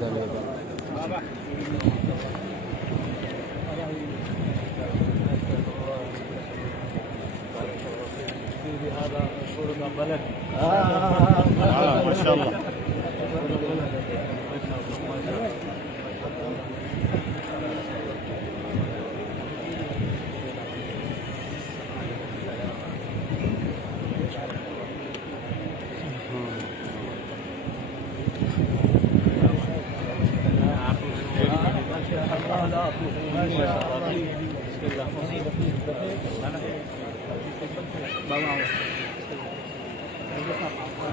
هذا شغل بلد ما شاء الله.